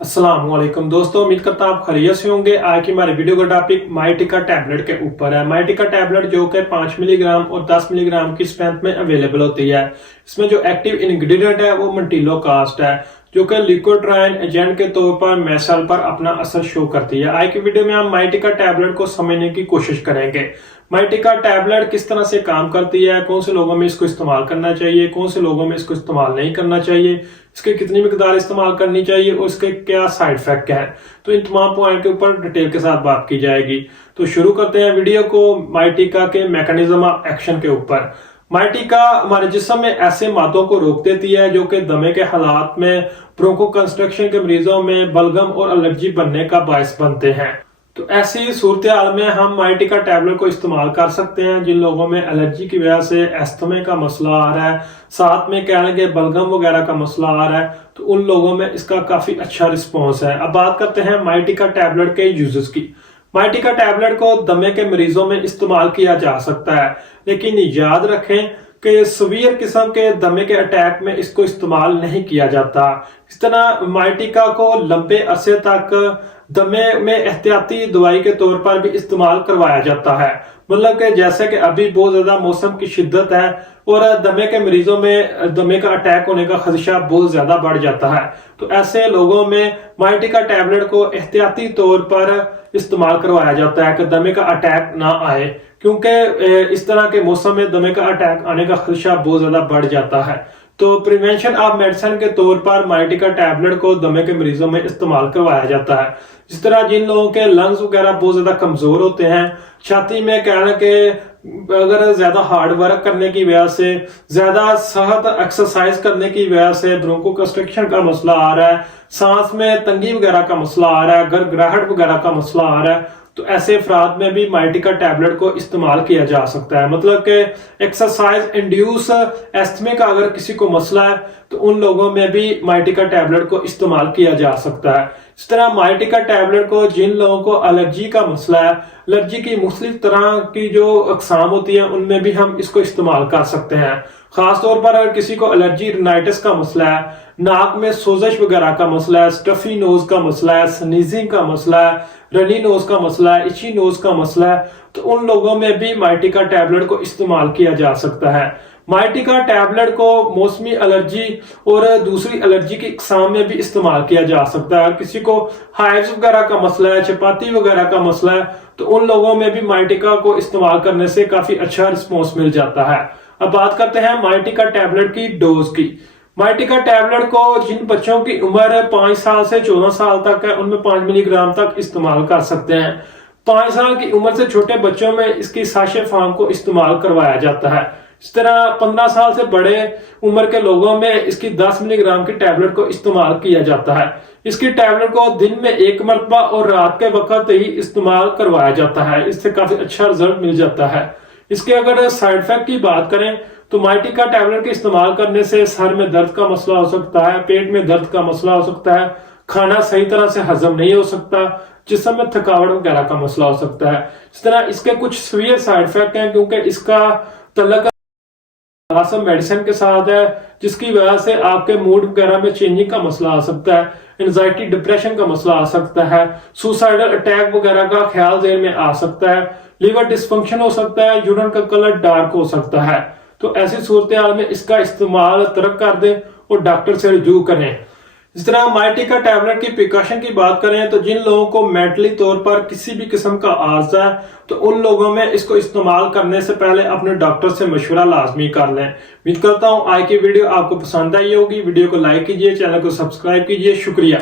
अस्सलाम वालेकुम दोस्तों, उम्मीद करता हूं आप खैरियत से होंगे। आज की हमारे वीडियो का टॉपिक माइटिका टैबलेट के ऊपर है। माइटिका टैबलेट जो कि 5 मिलीग्राम और 10 मिलीग्राम की स्ट्रेंथ में अवेलेबल होती है। इसमें जो एक्टिव इंग्रेडिएंट है वो मंटिलोकास्ट है, जो कि ल्यूकोट्राइन एजेंट के तौर पर मैसल पर अपना असर शो करती है। आज की वीडियो में हम माइटिका टैबलेट को समझने की कोशिश करेंगे। माइटिका टैबलेट किस तरह से काम करती है, कौन से लोगों में इसको इस्तेमाल करना चाहिए, कौन से लोगों में इसको इस्तेमाल नहीं करना चाहिए, इसके कितनी मिकदार इस्तेमाल करनी चाहिए और इसके क्या साइड इफेक्ट हैं, तो इन तमाम पॉइंट के ऊपर डिटेल के साथ बात की जाएगी। तो शुरू करते हैं वीडियो को माइटिका के मैकेनिज्म ऑफ एक्शन के ऊपर। माइटिका हमारे जिस्म में ऐसे मादों को रोक देती है जो कि दमे के हालात में, ब्रोंको कंस्ट्रक्शन के मरीजों में बलगम और एलर्जी बनने का बायस बनते हैं। तो ऐसी सूरत हाल में हम माइटिका टैबलेट को इस्तेमाल कर सकते हैं जिन लोगों में एलर्जी की वजह से एस्थमे का मसला आ रहा है, साथ में कह लेंगे बलगम वगैरह का मसला आ रहा है, तो उन लोगों में इसका काफी अच्छा रिस्पॉन्स है। अब बात करते हैं माइटिका टैबलेट के यूजेस की। माइटिका टैबलेट को दमे के मरीजों में इस्तेमाल किया जा सकता है, लेकिन याद रखें कि सीवियर किस्म के दमे के अटैक में इसको इस्तेमाल नहीं किया जाता। इस तरह माइटिका को लंबे अरसे तक दमे में एहतियाती दवाई के तौर पर भी इस्तेमाल करवाया जाता है। मतलब कि जैसे कि अभी बहुत ज्यादा मौसम की शिद्दत है और दमे के मरीजों में दमे का अटैक होने का खदशा बहुत ज्यादा बढ़ जाता है, तो ऐसे लोगों में माइटिका टैबलेट को एहतियाती तौर पर इस्तेमाल करवाया जाता है कि दमे का अटैक ना आए, क्योंकि इस तरह के मौसम में दमे का अटैक आने का खदशा बहुत ज्यादा बढ़ जाता है। तो प्रिवेंशन ऑफ मेडिसिन के तौर पर माइटिका टैबलेट को दमे के मरीजों में इस्तेमाल करवाया जाता है। जिस तरह जिन लोगों के लंग्स वगैरह बहुत ज्यादा कमजोर होते हैं, छाती में कहना के अगर ज्यादा हार्ड वर्क करने की वजह से, ज्यादा सख्त एक्सरसाइज करने की वजह से ब्रोंको कंस्ट्रक्शन का मसला आ रहा है, सांस में तंगी वगैरह का मसला आ रहा है, गड़गड़ाहट वगैरह का मसला आ रहा है, तो ऐसे अफराद में भी माइटिका टैबलेट को इस्तेमाल किया जा सकता है। मतलब कि एक्सरसाइज इंड्यूस एस्थमे का अगर किसी को मसला है तो उन लोगों में भी माइटिका टैबलेट को इस्तेमाल किया जा सकता है। इस तरह माइटिका टैबलेट को जिन लोगों को एलर्जी का मसला है, एलर्जी की मुख्तलिफ तरह की जो अकसाम होती है, उनमें भी हम इसको इस्तेमाल कर सकते हैं। खासतौर पर अगर किसी को एलर्जी राइनाइटिस का मसला है, नाक में सोजश वगैरह का मसला है, स्टफी नोज का मसला है, स्नीजिंग का मसला है, रनी नोज का मसला है, इची नोज का मसला है, तो उन लोगों में भी माइटिका टैबलेट को इस्तेमाल किया जा सकता है। माइटिका टैबलेट को मौसमी एलर्जी और दूसरी एलर्जी की इकसाम में भी इस्तेमाल किया जा सकता है। किसी को हाइव्स वगैरह का मसला है, चपाती वगैरह का मसला है, तो उन लोगों में भी माइटिका को इस्तेमाल करने से काफी अच्छा रिस्पॉन्स मिल जाता है। अब बात करते हैं माइटिका टैबलेट की डोज की। माइटिका टैबलेट को जिन बच्चों की उम्र 5 साल से 14 साल तक है, उनमें 5 मिलीग्राम तक इस्तेमाल कर सकते हैं। 5 साल की उम्र से छोटे बच्चों में इसकी साशे फार्म को इस्तेमाल करवाया जाता है। इस तरह 15 साल से बड़े उम्र के लोगों में इसकी 10 मिलीग्राम की टैबलेट को इस्तेमाल किया जाता है। इसकी टैबलेट को दिन में 1 मरतबा और रात के वक्त ही इस्तेमाल करवाया जाता है। इससे काफी अच्छा रिजल्ट मिल जाता है। इसके अगर साइड इफेक्ट की बात करें तो माइटिका टैबलेट के इस्तेमाल करने से सर में दर्द का मसला हो सकता है, पेट में दर्द का मसला हो सकता है, खाना सही तरह से हजम नहीं हो सकता, जिस्म में थकावट वगैरह का मसला हो सकता है। इस तरह इसके कुछ सीवियर साइड इफेक्ट हैं, क्योंकि इसका तल्लक मेडिसिन के साथ है, जिसकी वजह से आपके मूड वगैरह में चेंजिंग का मसला आ सकता है, एंजाइटी डिप्रेशन का मसला आ सकता है, सुसाइडल अटैक वगैरह का ख्याल ज़हन में आ सकता है, लिवर डिस्फंक्शन हो सकता है, यूरिन का कलर डार्क हो सकता है। तो ऐसी सूरत हाल में इसका इस्तेमाल तर्क कर दें और डॉक्टर से रुजू करें। इस तरह माइटिका टैबलेट की प्रिकॉशन की बात करें तो जिन लोगों को मेंटली तौर पर किसी भी किस्म का आर्जा है, तो उन लोगों में इसको इस्तेमाल करने से पहले अपने डॉक्टर से मशवरा लाजमी कर लें। उम्मीद करता हूं आज की वीडियो आपको पसंद आई होगी। वीडियो को लाइक कीजिए, चैनल को सब्सक्राइब कीजिए। शुक्रिया।